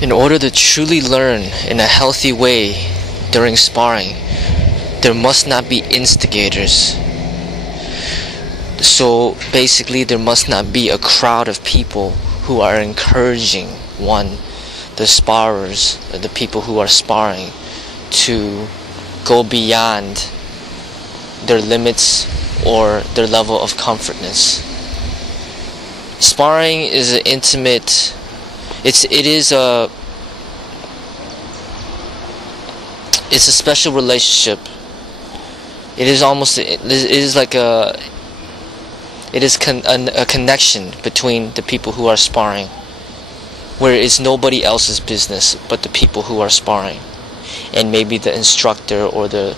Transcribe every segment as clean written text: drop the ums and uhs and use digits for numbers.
In order to truly learn in a healthy way during sparring, there must not be instigators. So basically, there must not be a crowd of people who are encouraging the sparrers, or the people who are sparring, to go beyond their limits or their level of comfortness. Sparring is an intimate. It's a special relationship. It is a connection between the people who are sparring, where it's nobody else's business but the people who are sparring, and maybe the instructor or the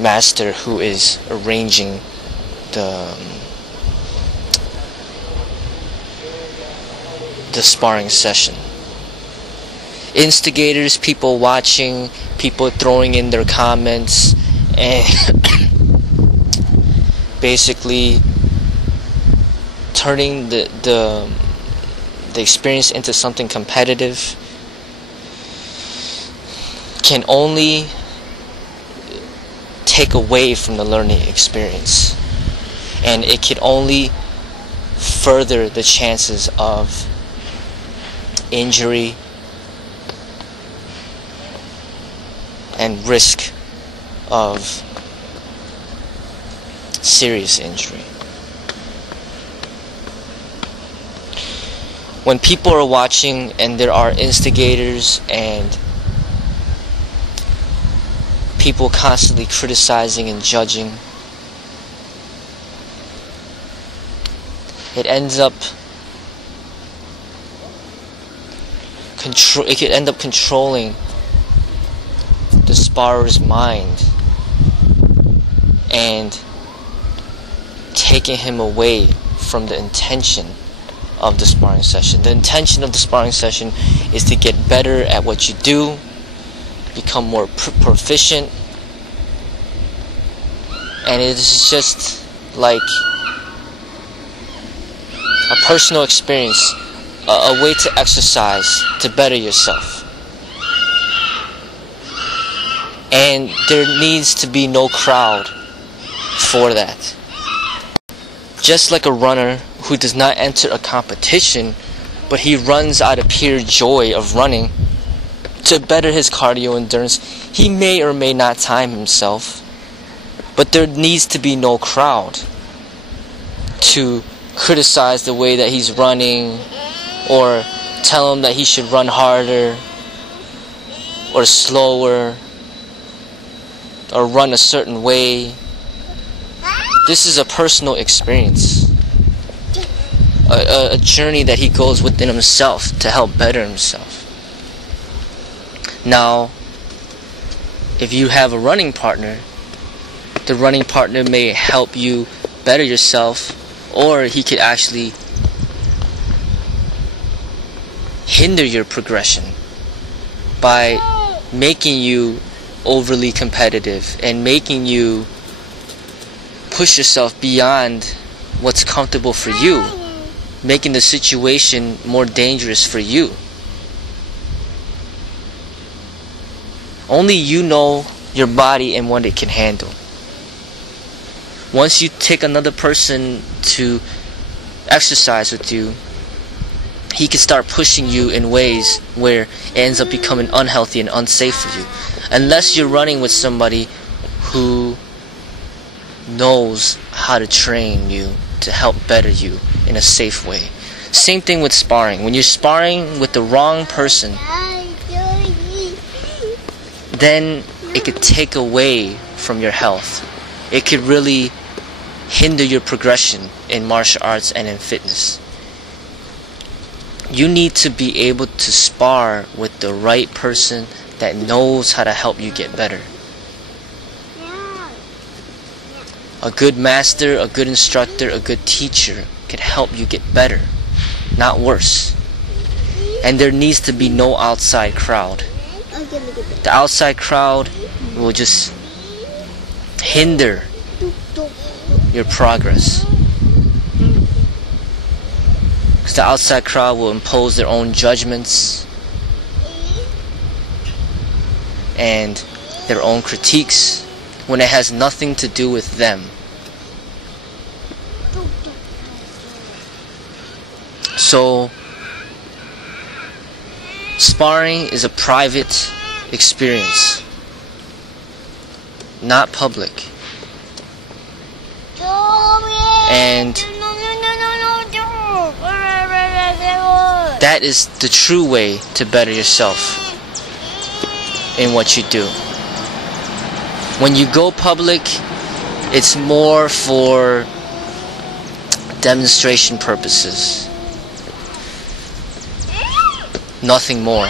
master who is arranging the sparring session. Instigators, people watching, people throwing in their comments, and basically turning the experience into something competitive, can only take away from the learning experience, and it can only further the chances of injury and risk of serious injury. When people are watching and there are instigators and people constantly criticizing and judging, it ends up controlling the sparrer's mind and taking him away from the intention of the sparring session. The intention of the sparring session is to get better at what you do, become more proficient, and it is just like a personal experience, a way to exercise, to better yourself. And there needs to be no crowd for that. Just like a runner who does not enter a competition, but he runs out of pure joy of running to better his cardio endurance, he may or may not time himself, but there needs to be no crowd to criticize the way that he's running, or tell him that he should run harder or slower or run a certain way. This is a personal experience, a journey that he goes within himself to help better himself. Now, if you have a running partner, the running partner may help you better yourself, or he could actually hinder your progression by making you overly competitive and making you push yourself beyond what's comfortable for you, making the situation more dangerous for you. Only you know your body and what it can handle. Once you take another person to exercise with you, he can start pushing you in ways where it ends up becoming unhealthy and unsafe for you. Unless you're running with somebody who knows how to train you to help better you in a safe way. Same thing with sparring. When you're sparring with the wrong person, then it could take away from your health. It could really hinder your progression in martial arts and in fitness. You need to be able to spar with the right person that knows how to help you get better. A good master, a good instructor, a good teacher can help you get better, not worse. And there needs to be no outside crowd. The outside crowd will just hinder your progress. Because the outside crowd will impose their own judgments, and their own critiques when it has nothing to do with them. So, sparring is a private experience, not public. And that is the true way to better yourself in what you do. When you go public, it's more for demonstration purposes. Nothing more.